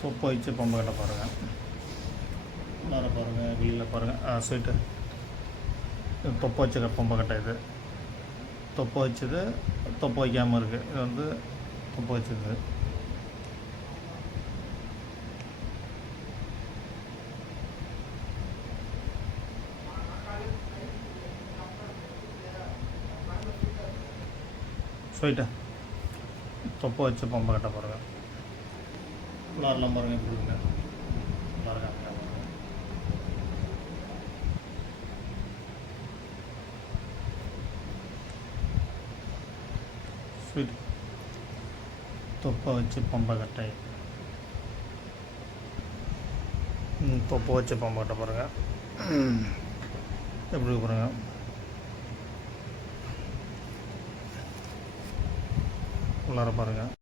தொப்பை வச்சு பம்பை கட்ட பாருங்கள். உள்ளார பாருங்கள், வெளியில் பாருங்கள். ஸ்வீட்டு தொப்பை வச்ச பம்பை கட்டை. இது தொப்பை வச்சது, தொப்பை வைக்காமல் இருக்குது. இது வந்து தொப்பை வச்சது. ஸ்வீட்டு தொப்பை வச்சு பம்பை கட்ட பாருங்கள். உள்ளாரெலாம் பாருங்கள், இப்படி இருக்குங்க. உள்ளார காமிக்க பாருங்கள். ஸ்வீட் தொப்பை வச்சு பம்பை கட்டை. தொப்பை வச்சு பம்பை கட்ட பாருங்கள். எப்படி பாருங்கள். உள்ளார பாருங்கள்.